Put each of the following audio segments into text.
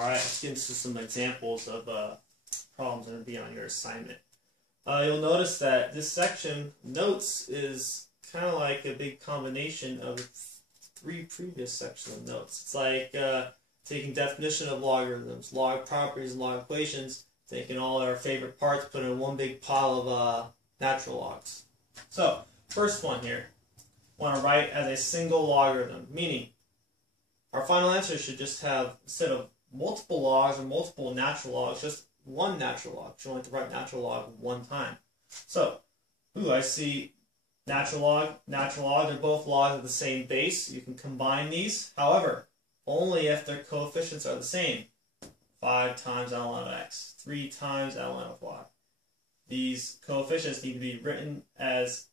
Alright, let's get into some examples of problems that will be on your assignment. You'll notice that this section, notes, is kind of like a big combination of 3 previous sections of notes. It's like taking definition of logarithms, log properties, and log equations, taking all our favorite parts, putting in one big pile of natural logs. So, first one here, want to write as a single logarithm, meaning our final answer should just have, instead of multiple logs or multiple natural logs, just one natural log. You only have to write natural log one time. So, I see natural log, they're both logs of the same base. You can combine these. However, only if their coefficients are the same. 5 times ln of x, 3 times ln of y. These coefficients need to be written as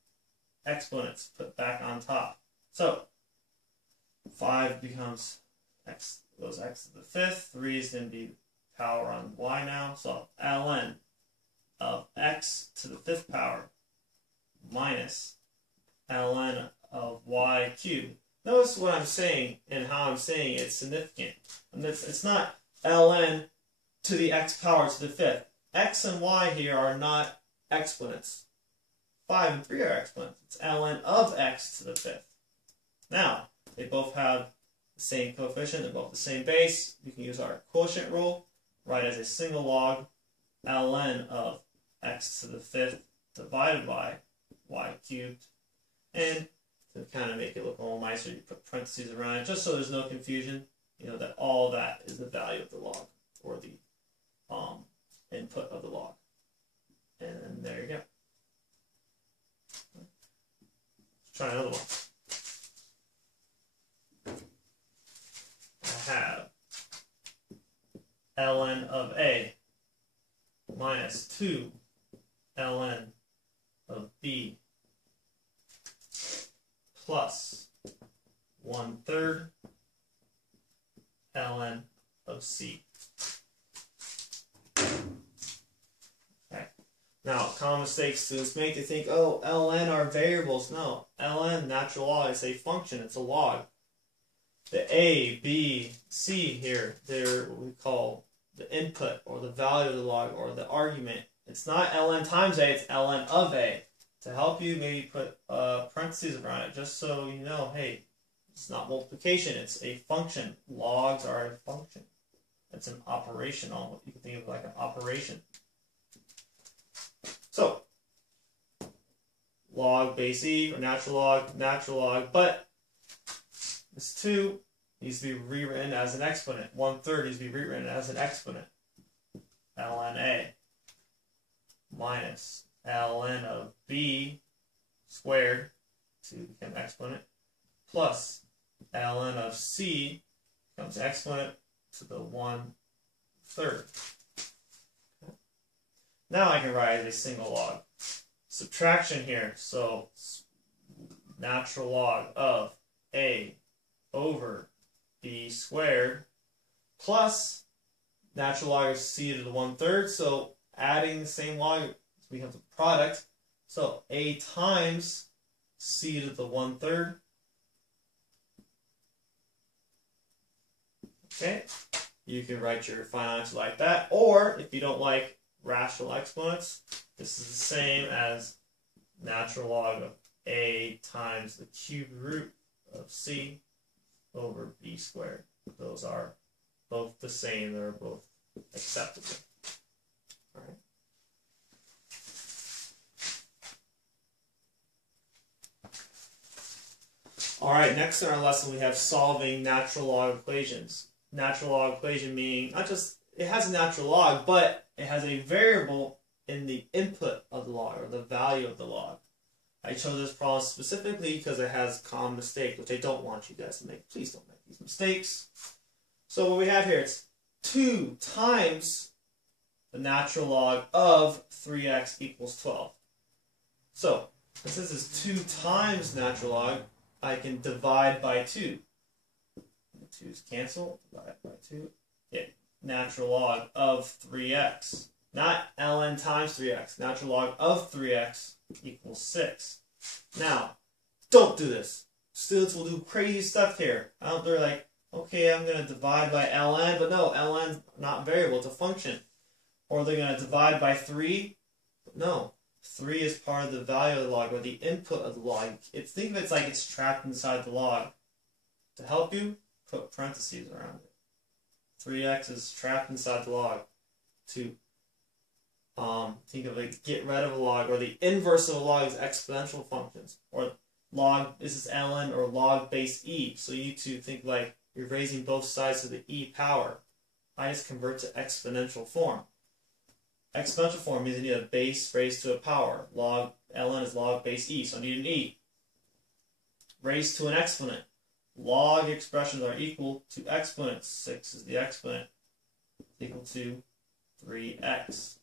exponents, put back on top. So, 5 becomes x, goes x to the 5th, 3 is going to be power on y now, so ln of x to the 5th power minus ln of y cubed. Notice what I'm saying and how I'm saying it's significant. And it's not ln to the x power to the 5th. X and y here are not exponents. 5 and 3 are exponents. It's ln of x to the 5th. Now, they both have the same coefficient, they're both the same base. You can use our quotient rule, write as a single log ln of x to the 5th divided by y cubed. And to kind of make it look a little nicer, you put parentheses around it, just so there's no confusion, that all that is the value of the log, or the input of the log. And then there you go. Let's try another one. I have ln of a minus 2 ln of b plus 1/3 ln of c. Okay. Now, common mistakes students make, they think, oh, ln are variables. No, ln, natural log, is a function, it's a log. The a, b, c here, they're what we call the input, or the value of the log, or the argument. It's not ln times a, it's ln of a. To help you, maybe put parentheses around it, just so you know, hey, it's not multiplication, it's a function. Logs are a function. It's an operation, almost. You can think of it like an operation. So, log base e, or natural log, but this 2 needs to be rewritten as an exponent. 1/3 needs to be rewritten as an exponent. ln a minus ln of b squared to become exponent plus ln of c becomes exponent to the 1/3. Now I can write as a single log. Subtraction here, so natural log of a over b squared plus natural log of c to the 1/3, so adding the same log becomes a product, so a times c to the 1/3. Okay, you can write your final answer like that, or if you don't like rational exponents, this is the same as natural log of a times the cubed root of c over b squared. Those are both the same, they're both acceptable. All right. Alright, next in our lesson we have solving natural log equations. Natural log equation meaning not just it has a natural log, but it has a variable in the input of the log, or the value of the log. I chose this problem specifically because it has common mistakes, which I don't want you guys to make. Please don't make these mistakes. So what we have here, it's 2 times the natural log of 3x equals 12. So, since this is 2 times natural log, I can divide by 2. The 2's cancel, divide by 2. Yeah, natural log of 3x. Not ln times 3x. Natural log of 3x equals 6. Now, don't do this. Students will do crazy stuff here. They're like, okay, okay, I'm going to divide by ln, but no, ln not variable, it's a function. Or they're going to divide by 3, but no, 3 is part of the value of the log, or the input of the log. Think of it like it's trapped inside the log. To help you, put parentheses around it. 3x is trapped inside the log. To think of it, get rid of a log, or the inverse of a log is exponential functions, or log, this is ln, or log base e. So you two think like you're raising both sides to the e power. I just convert to exponential form. Exponential form means I need a base raised to a power. Log ln is log base e, so I need an e. Raised to an exponent. Log expressions are equal to exponents. 6 is the exponent. Equal to 3x.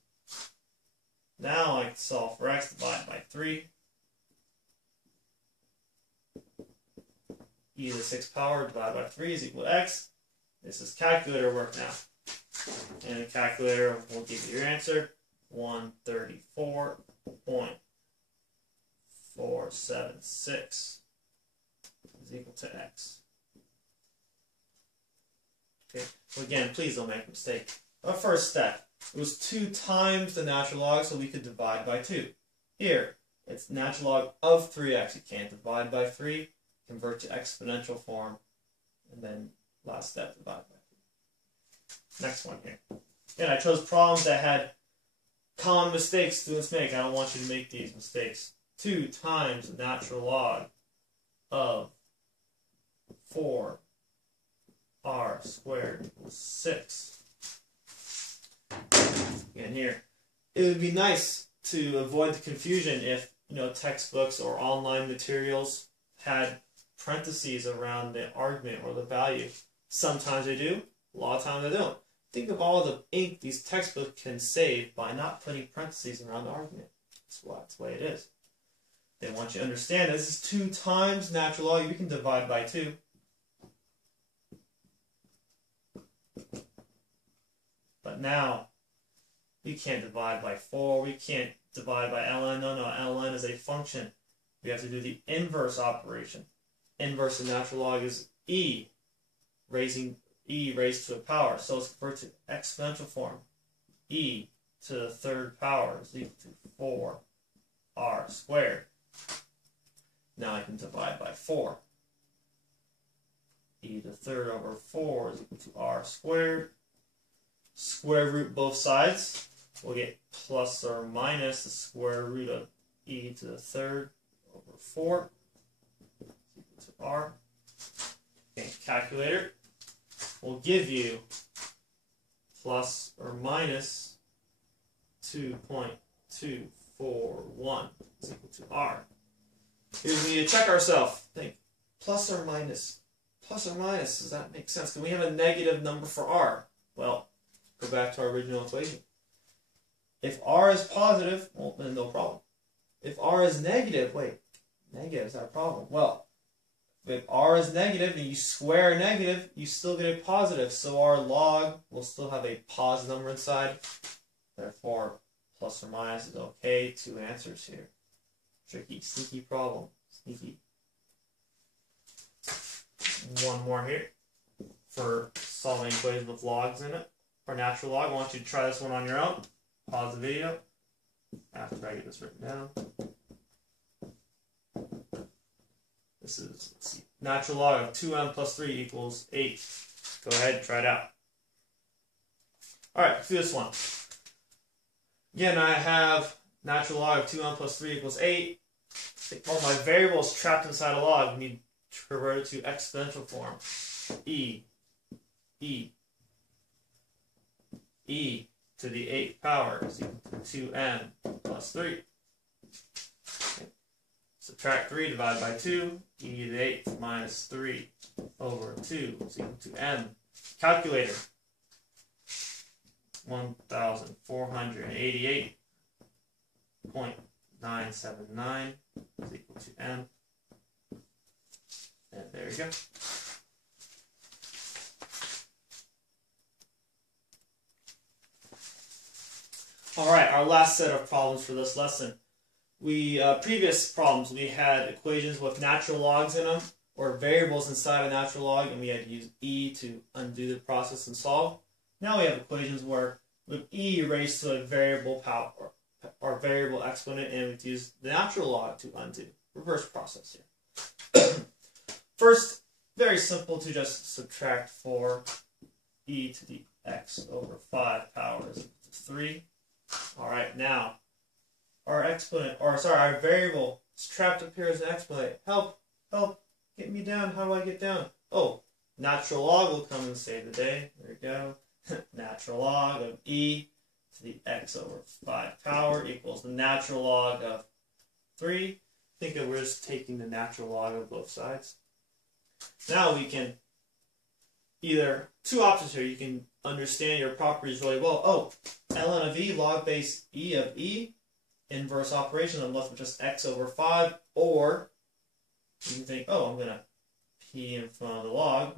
Now I can solve for x, divide by 3. E to the 6th power divided by 3 is equal to x. This is calculator work now. And the calculator will give you your answer. 134.476 is equal to x. Okay. Well, again, please don't make a mistake. Our first step, it was 2 times the natural log, so we could divide by 2. Here, it's natural log of 3x. You can't divide by 3, convert to exponential form, and then last step, divide by 2. Next one here. Again, I chose problems that had common mistakes students make. I don't want you to make these mistakes. 2 times the natural log of 4r squared equals 6. Again here, it would be nice to avoid the confusion if, textbooks or online materials had parentheses around the argument or the value. Sometimes they do, a lot of times they don't. Think of all the ink these textbooks can save by not putting parentheses around the argument. That's the way it is. They want you to understand this is 2 times natural log. We can divide by 2. But now, we can't divide by 4. We can't divide by ln. No, ln is a function. We have to do the inverse operation. Inverse of natural log is e, raising e raised to a power. So let's convert to exponential form. E to the 3rd power is equal to 4r squared. Now I can divide by 4. E to the 3rd over 4 is equal to r squared. Square root both sides. We'll get plus or minus the square root of e to the 3rd over 4 is equal to r. Okay, calculator will give you plus or minus 2.241 is equal to r. Here we need to check ourselves. Think, plus or minus? Plus or minus, does that make sense? Can we have a negative number for r? Well, go back to our original equation. If r is positive, well, then no problem. If r is negative, wait, negative is that a problem? Well, if r is negative and you square negative, you still get a positive. So our log will still have a positive number inside. Therefore, plus or minus is okay. 2 answers here. Tricky, sneaky problem. Sneaky. One more here for solving equations with logs in it. For natural log, I want you to try this one on your own. Pause the video after I get this written down. This is, let's see, natural log of 2m plus 3 equals 8. Go ahead and try it out. Alright, let's do this one. Again, I have natural log of 2m plus 3 equals 8. All my variables trapped inside a log. We need to convert it to exponential form. E to the 8th power is equal to 2m plus 3. Okay. Subtract 3, divide by 2. E to the 8th minus 3 over 2 is equal to m. Calculator. 1,488.979 is equal to m. And there you go. Alright, our last set of problems for this lesson. Previous problems, we had equations with natural logs in them. or variables inside a natural log, and we had to use e to undo the process and solve. Now we have equations where with e raised to a variable power or variable exponent, and we use the natural log to undo. Reverse process here. First, very simple to just subtract 4e to the x over 5 power is equal to 3. All right, now our exponent, or sorry, our variable is trapped up here as an exponent. Help, get me down. How do I get down? Oh, natural log will come and save the day. There we go. Natural log of e to the x over 5 power equals the natural log of 3. Think of we're just taking the natural log of both sides. Now we can either, two options here. You can understand your properties really well. Oh, ln of e, log base e of e, inverse operation. I'm left with just x over 5. Or you can think, oh, I'm going to p in front of the log.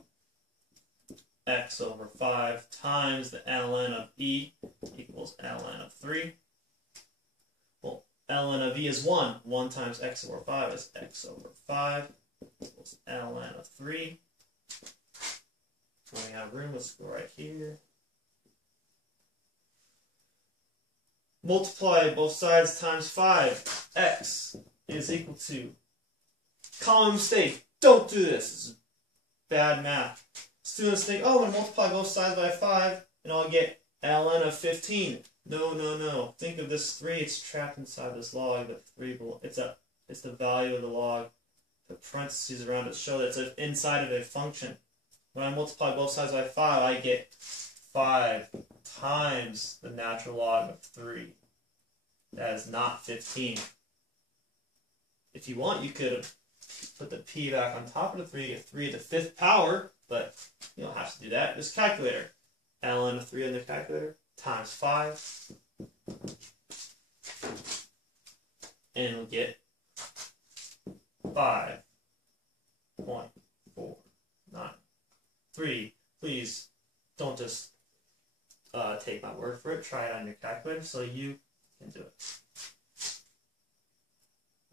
X over 5 times the ln of e equals ln of 3. Well, ln of e is 1. 1 times x over 5 is x over 5 equals ln of 3. Running out of room, let's go right here. Multiply both sides times 5. X is equal to, common mistake, don't do this. This is bad math. Students think, oh, I'm going to multiply both sides by 5 and I'll get ln of 15. No. Think of this 3. It's trapped inside this log. The 3 it's the value of the log. The parentheses around it show that it's inside of a function. When I multiply both sides by 5, I get 5 times the natural log of 3. That is not 15. If you want, you could have put the p back on top of the 3, get 3 to the 5th power, but you don't have to do that. Just calculator. ln of 3 on the calculator times 5. And we'll get 5.493. Please don't just take my word for it. Try it on your calculator so you can do it.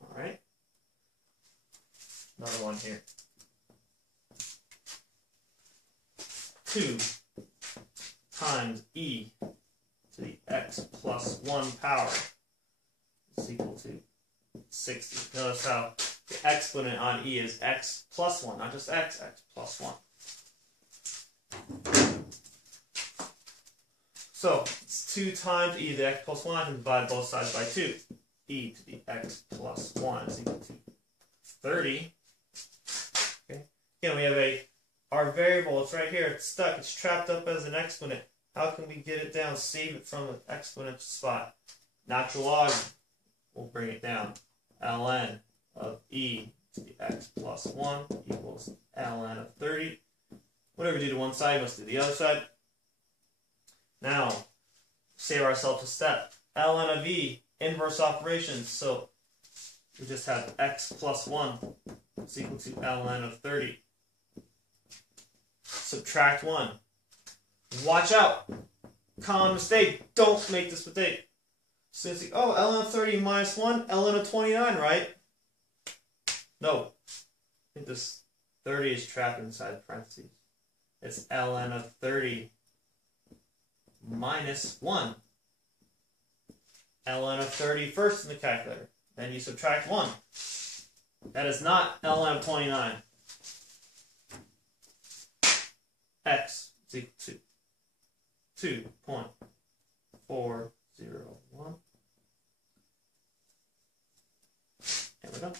All right. Another one here. 2 times e to the x plus 1 power is equal to 60. Notice how the exponent on e is x plus 1, not just x plus 1. So it's 2 times e to the x plus 1. I can divide both sides by 2. E to the x plus 1 is equal to 30. Okay. Again, we have our variable. It's right here. It's stuck. It's trapped up as an exponent. How can we get it down? Save it from an exponent spot. Natural log will bring it down. ln of e to the x plus 1 equals ln of 30. Whatever you do to one side, you must do the other side. Now, save ourselves a step. ln of e, inverse operations. So we just have x plus 1 is equal to ln of 30. Subtract 1. Watch out. Common mistake. Don't make this mistake. So it's like, oh, ln of 30 minus 1, ln of 29, right? No. I think this 30 is trapped inside parentheses. It's ln of 30 minus 1. ln of 30 first in the calculator. Then you subtract 1. That is not ln of 29. X is equal to 2.401. And we're done.